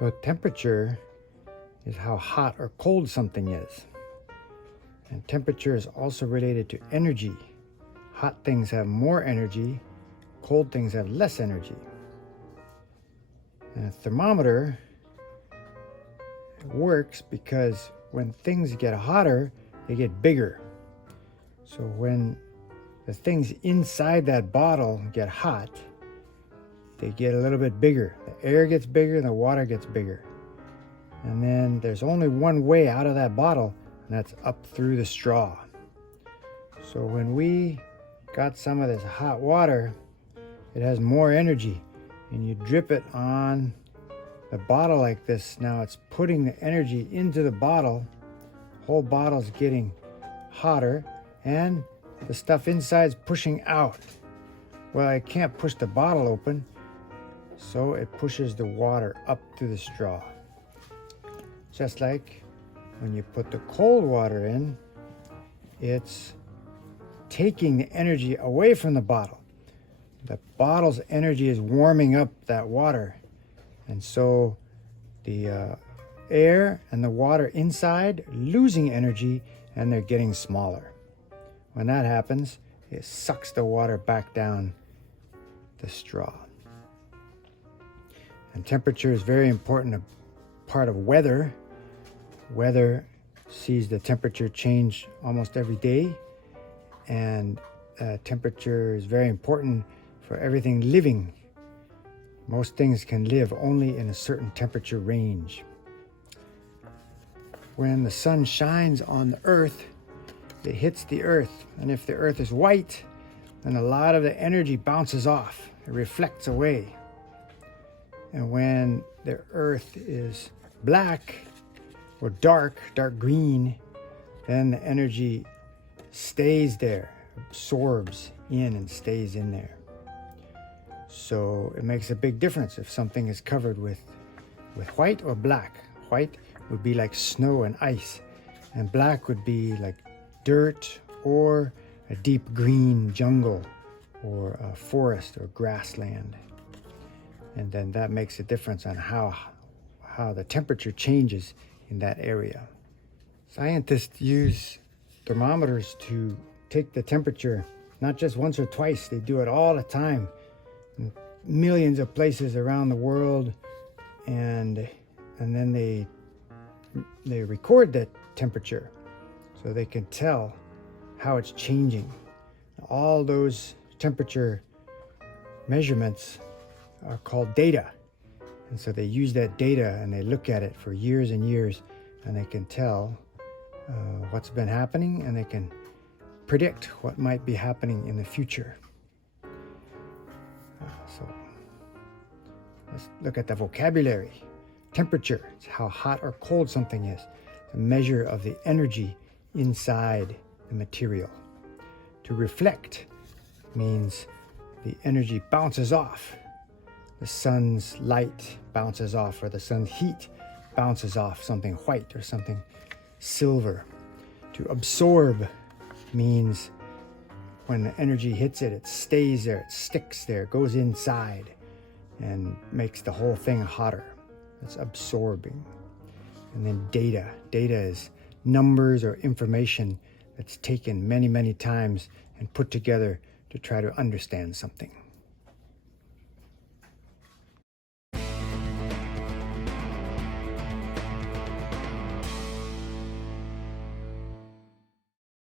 So temperature is how hot or cold something is. And temperature is also related to energy. Hot things have more energy, cold things have less energy. And a thermometer works because when things get hotter, they get bigger. So when the things inside that bottle get hot, they get a little bit bigger. The air gets bigger and the water gets bigger. And then there's only one way out of that bottle, and that's up through the straw. So when we got some of this hot water, it has more energy, and you drip it on the bottle like this. Now it's putting the energy into the bottle. Whole bottle's getting hotter, and the stuff inside's pushing out. Well, I can't push the bottle open, so it pushes the water up through the straw. Just like when you put the cold water in, it's taking the energy away from the bottle. The bottle's energy is warming up that water. And so the air and the water inside losing energy, and they're getting smaller. When that happens, it sucks the water back down the straw. And temperature is very important, a part of weather. Weather sees the temperature change almost every day, and temperature is very important for everything living. Most things can live only in a certain temperature range. When the sun shines on the earth, it hits the earth, and if the earth is white, then a lot of the energy bounces off. It reflects away. And when the earth is black or dark green, then the energy stays there, absorbs in and stays in there. So it makes a big difference if something is covered with white or black. White would be like snow and ice, and black would be like dirt or a deep green jungle or a forest or grassland. And then that makes a difference on how the temperature changes in that area. Scientists use thermometers to take the temperature, not just once or twice. They do it all the time in millions of places around the world, and then they record that temperature so they can tell how it's changing. All those temperature measurements are called data. And so they use that data and they look at it for years and years, and they can tell what's been happening, and they can predict what might be happening in the future. So let's look at the vocabulary. Temperature, it's how hot or cold something is. The measure of the energy inside the material. To reflect means the energy bounces off. The sun's light bounces off, or the sun's heat bounces off something white or something silver. To absorb means when the energy hits it, it stays there, it sticks there, it goes inside and makes the whole thing hotter. That's absorbing. And then data. Data is numbers or information that's taken many, many times and put together to try to understand something.